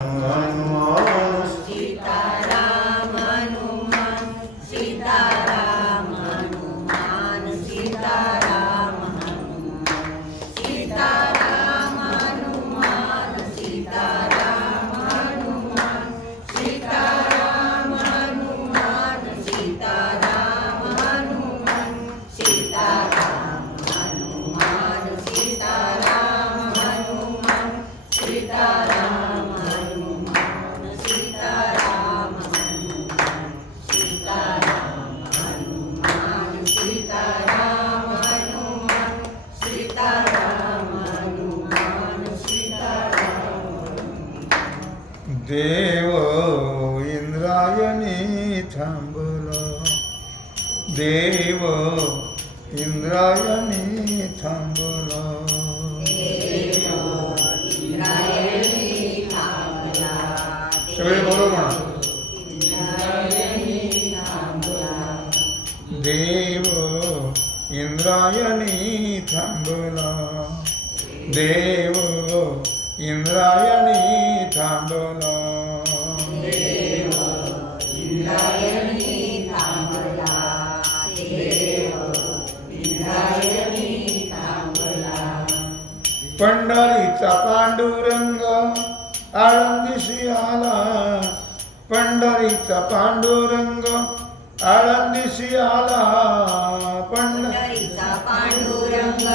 i don't know దేవో ఇంద్రాయణి తంబులో దేవో ఇంద్రాయణి తంబులో বলো না দেব ইন্দ্রায়ণী থাম্বলা দেব ইন্দ্রায়ণী থাম্বলা पंढरीचा पांडुरंग आळंदीशी आला. पंढरीचा पांडुरंग आळंदीशी आला. पंढ पंढरीचा पांडुरंग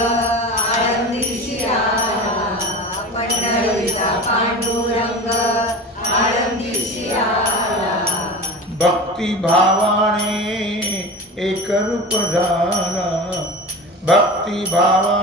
आळंदीशी आला. पंढरीचा पांडुरंग आळंदीशी आला. भक्ती भावाने एक रूप झाला. भक्ती भावाने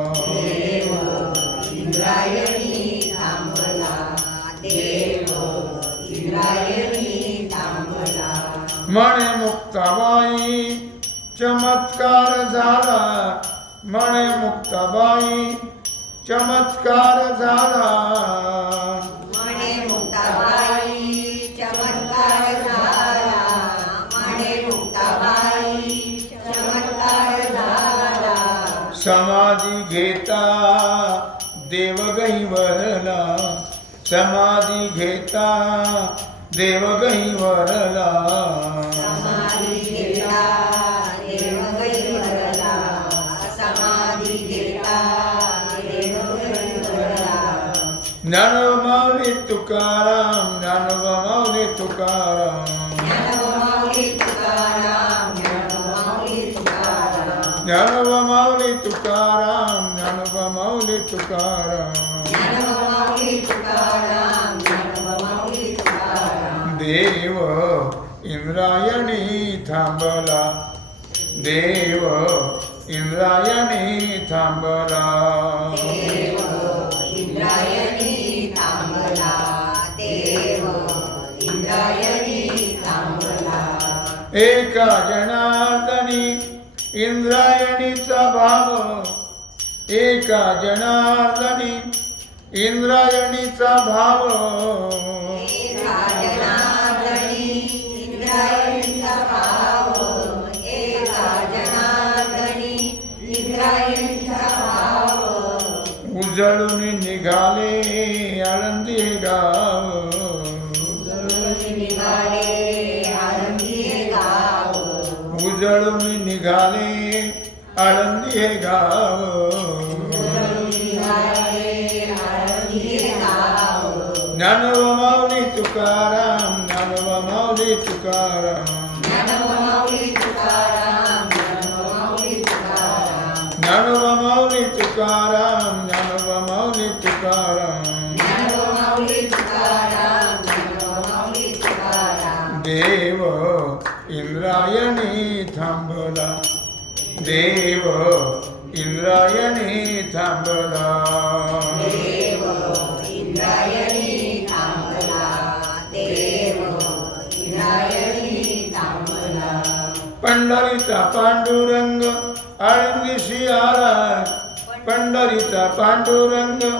इंद्रायणी थांबला. देव इंद्रायणी थांबला. म्हणे मुक्ताबाई चमत्कार झाला. म्हणे मुक्ताबाई चमत्कार झाला. समाधी घेता देवगही वरला. ज्ञानोमावली तुकाराम ज्ञानोमावली तुकाराम. ज्ञानोमावली तुकाराम ज्ञानोमावली तुकाराम. इंद्रायणी थांबला. देव इंद्रायणी थांबला. एका जनार्दनी इंद्रायणीचा भाव. एका जनार्दनी इंद्रायणीचा भाव. जड़ुनि निगाले अड़ंदी गाओ उजड़ुनि निगाले अड़ंदी गाओ ननव मौली तुकाराम ननव मौली तुकाराम देव इंद्रायणी थांबला. देव इंद्रायणी थांबला. पंढरीचा पांडुरंग आळंदीशी आला. पंढरीचा पांडुरंग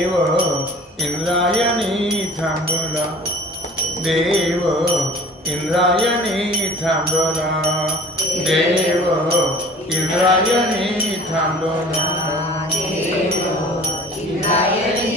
ಇಂದ್ರಾಯಣಿ थांबला देव इंद्रायणी थांबला देव इंद्रायणी थांबला देव इंद्रायणी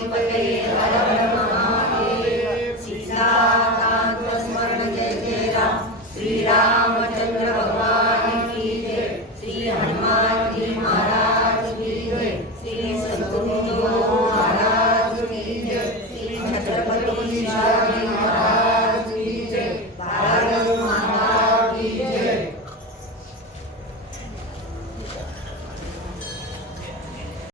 Cristo